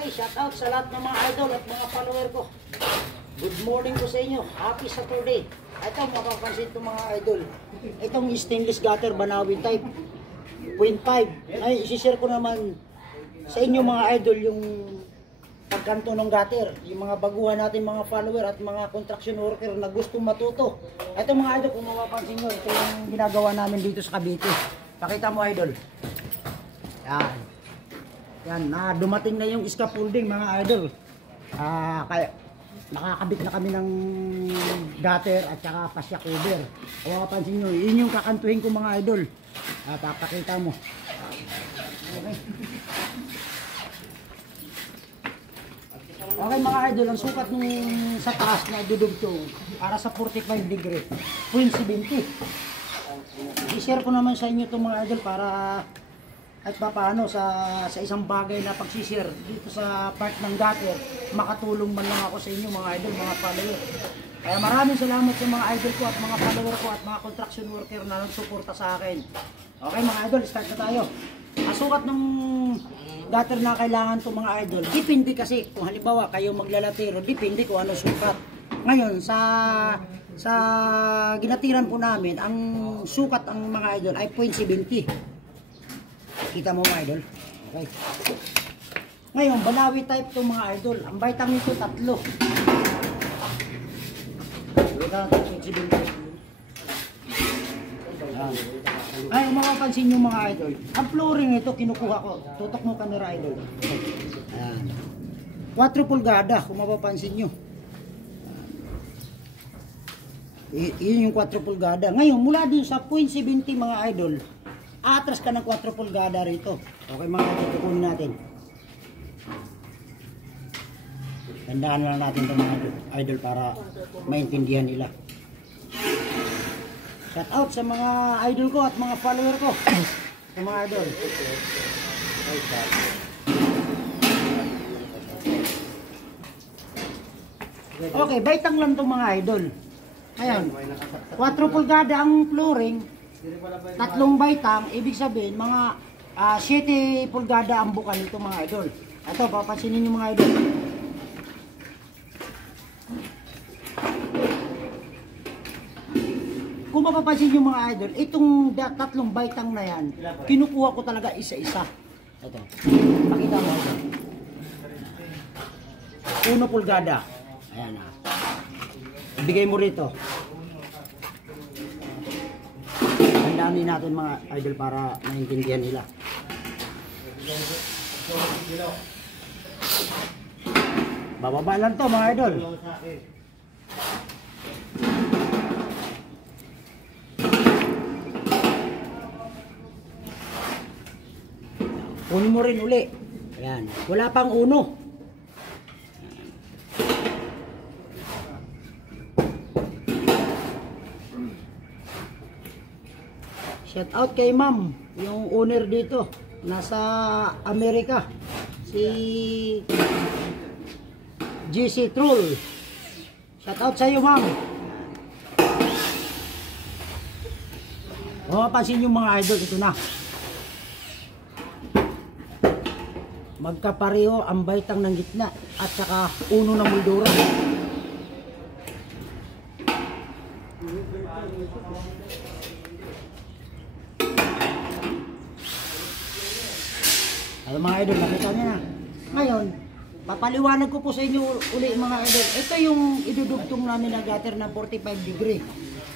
Okay, shout out sa lahat ng mga idol at mga follower ko. Good morning po sa inyo. Happy Saturday. Ito, mapapansin itong mga idol. Itong stainless gutter Banawi type 0.5. Ay, isishare ko naman sa inyo mga idol yung pagkanto ng gutter. Yung mga baguhan natin mga follower at mga construction worker na gustong matuto. Ito mga idol, kung mapapansin nyo, ito yung ginagawa namin dito sa Cavite. Pakita mo idol. Yan. Yan, dumating na yung scaffolding mga idol. Kaya nakakabit na kami ng gutter at saka fascia cover. Kung mapapansin nyo, yun yung kakantuhin ko mga idol. Papakita mo. Okay. Okay mga idol, ang sukat nung sa taas na dudugtong para sa 45 degree, 0.70. I-share ko naman sa inyo itong mga idol para at paano sa isang bagay na pagsishare dito sa part ng gutter, makatulong man lang ako sa inyo mga idol, mga follower. Kaya maraming salamat sa mga idol ko at mga follower ko at mga construction worker na nagsuporta sa akin. Okay mga idol, start na tayo. Ang sukat ng gutter na kailangan to mga idol, depende kasi kung halimbawa kayo maglalatero, depende kung ano sukat. Ngayon sa ginatiran po namin, ang sukat ang mga idol ay 0.70. Kita mo mga idol. Okay. Ngayon, Banawi type to mga idol. Ang baitang nito tatlo. Ay, mapapansin nyo mga idol. Ang flooring ito kinukuha ko. Tutok mo camera idol. Ayan. 4 pulgada kung mapapansin nyo. Yun yung 4 pulgada. Ngayon, mula din sa 0.70 mga idol, atras ka ng 4 pulgada rito. Okay mga tutukunin natin. Tandaan lang natin ito mga idol para maintindihan nila. Shout out sa mga idol ko at mga follower ko. Sa mga idol. Okay, baitang lang itong mga idol. Ayan, 4 pulgada ang flooring. 3 baitang, ibig sabihin mga 7 pulgada ang bukal nito mga idol. Ito, papansinin nyo mga idol. Kung mapapansin nyo mga idol, itong 3 baitang na yan, kinukuha ko talaga isa-isa. Ito, pakita mo ito. 1 pulgada. Ayan na. Ibigay mo rito. Tandaan natin mga idol para maintindihan nila. Bababa lang to mga idol. Kunin mo rin uli. Ayan. Wala pang uno. Shout out kay ma'am, yung owner dito, nasa Amerika, si GC Troll. Shout out sa iyo ma'am. Mapapansin yung mga idol, ito na. Magkapareho ang baitang ng gitna at saka uno ng moldura. Ay mga idol, nakita niyo na. Ngayon, papaliwanag ko po sa inyo uli mga idol. Ito yung idudugtong namin na gutter na 45 degree.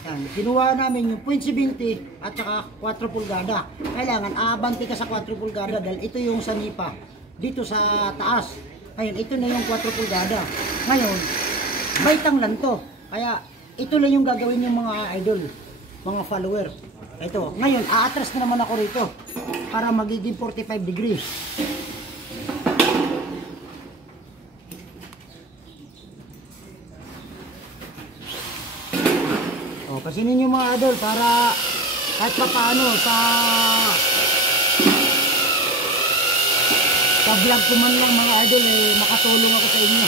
Yan, kinuha namin yung 0.70 at saka 4 pulgada. Kailangan aabanti ka sa 4 pulgada dahil ito yung sanipa dito sa taas. Ngayon, ito na yung 4 pulgada. Ngayon, baitang lang to. Kaya ito lang yung gagawin yung mga idol, mga follower. Ito, ngayon, aatras na naman ako rito para magiging 45 degrees. O, pasinin nyo mga idol para kahit pa paano sa vlog ko man lang mga idol, makatulong ako sa inyo.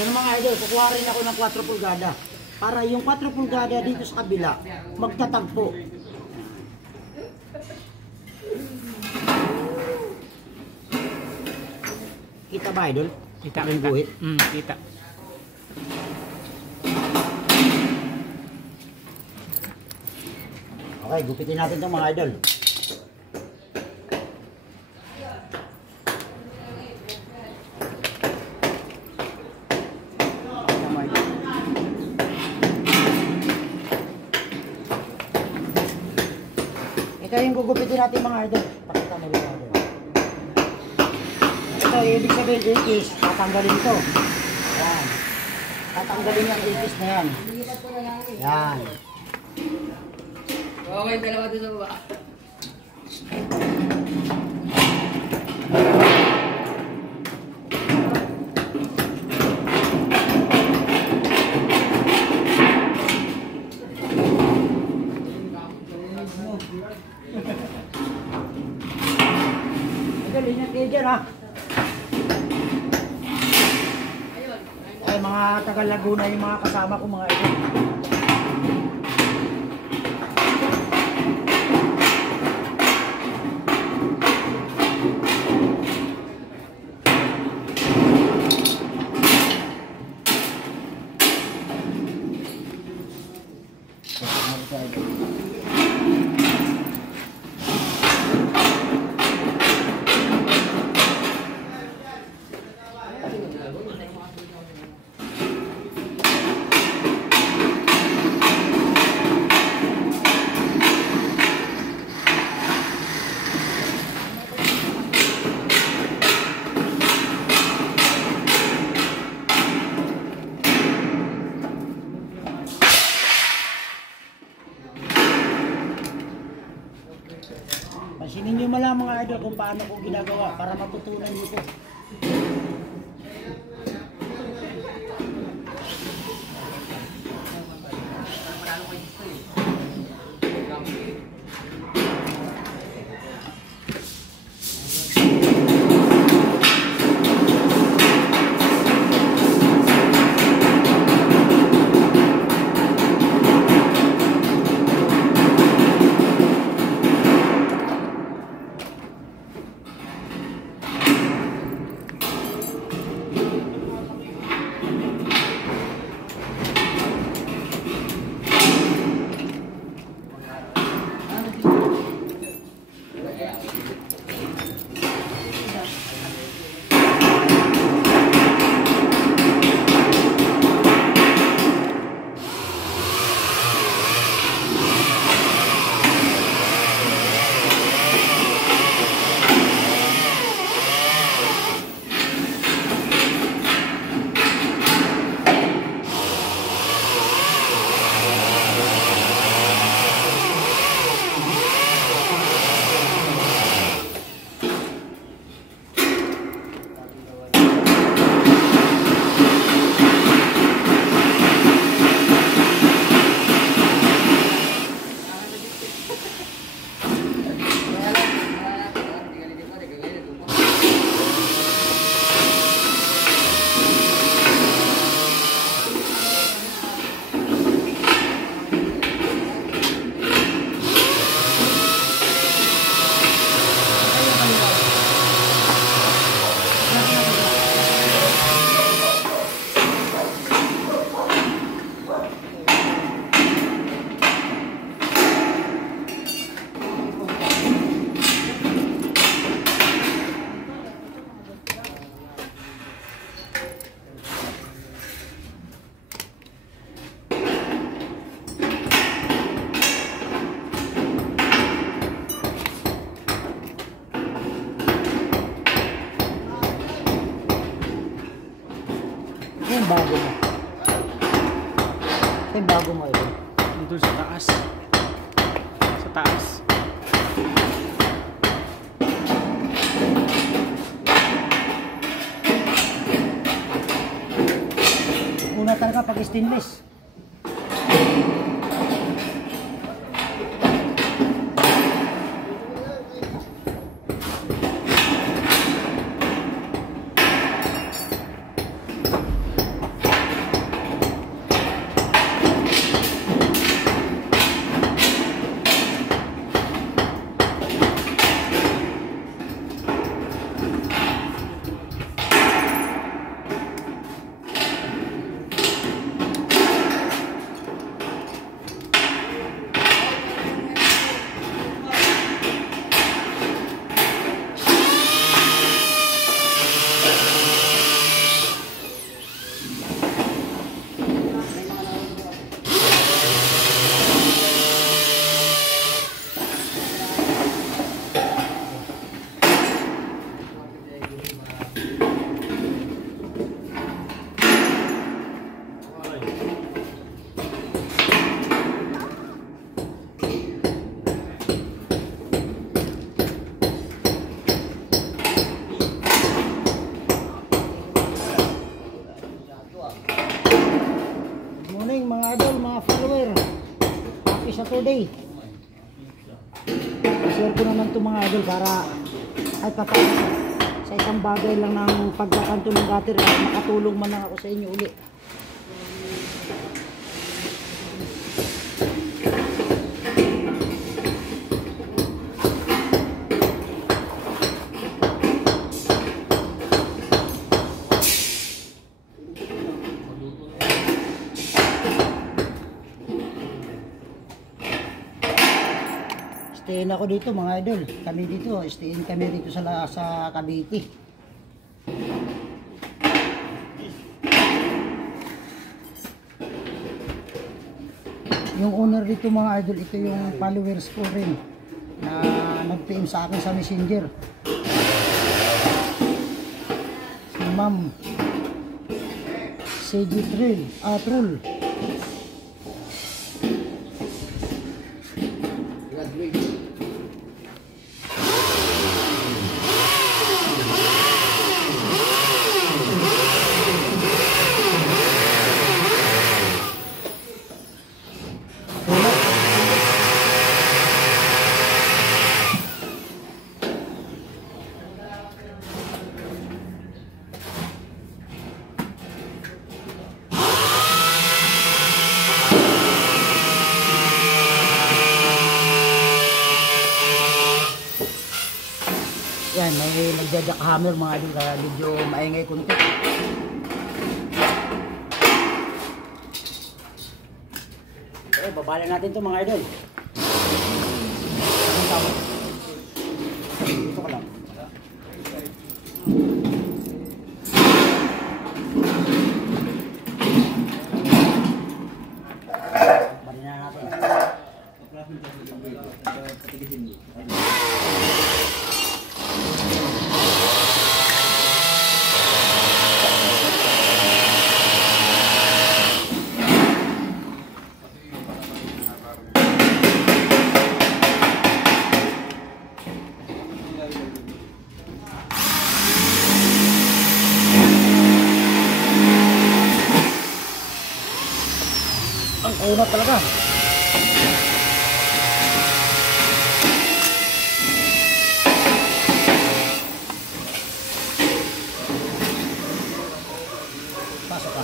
Ito na mga idol, kukuha rin ako ng 4 pulgada. Para yung 4 pulgada dito sa kabila, magtatagpo. Kita ba idol? Kita, Yung guhit. kita. Okay, gupitin natin itong mga idol. Ito yung gugupitin natin mga idol. Pakita mo rin idol. Ito, ibig sabihin ikis, tatanggalin ito. Yan. Tatanggalin yung ikis na yan. Yan. Okay, dalawa doon sa baba. Idol, ingat kayo dyan ha. Ay, mga taga Laguna yung mga kasama ko mga idol. Pansinin nyo malang mga idol kung paano ko ginagawa para matutunan nyo ito. Yung bago mo. Yung bago mo ito. Doon sa taas. Sa taas. Una talaga pag stainless. mga follower. Happy Saturday. Share ko naman itong mga idol para ay papayos sa isang bagay lang ng pagkakanto ng gutter ay makatulong man lang ako sa inyo uli. Stayin ako dito mga idol. Kami dito, stayin kami dito sa Cavite. Yung owner dito mga idol, ito yung followers ko rin na nag-PM sa akin sa Messenger. Si Ma'am CG Troll. Yan, may nagja-jackhammer mga idol kaya medyo maingay kunti. Babala natin to mga idol. Anong tawag? Dito ka lang. Bali na natin. Ang una talaga. Pasok ka.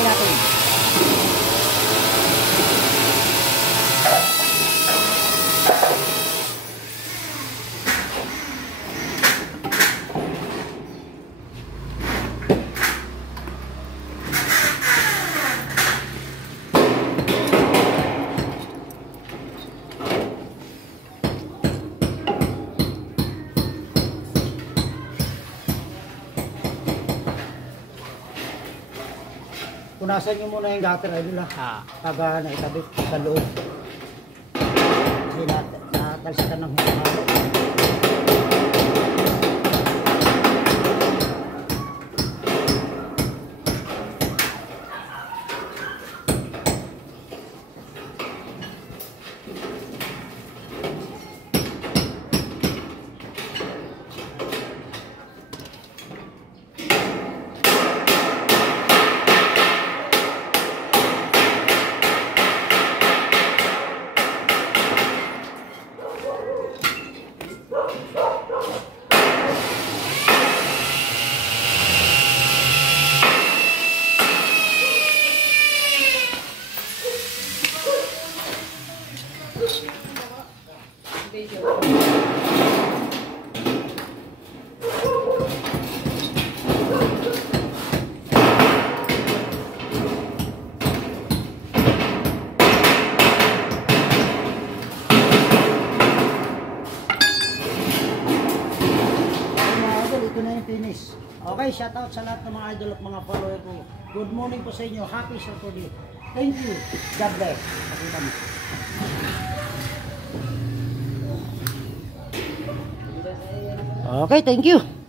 Natin. Punasan nyo muna yung gutter idol ha. Pag naitabi sa loob. Kasi natalsikan ng halo. Okay, shout out sa lahat ng mga idol at mga follower ko. Good morning po sa inyo. Happy Saturday. Thank you. God bless. Pakita mo. Okay, thank you.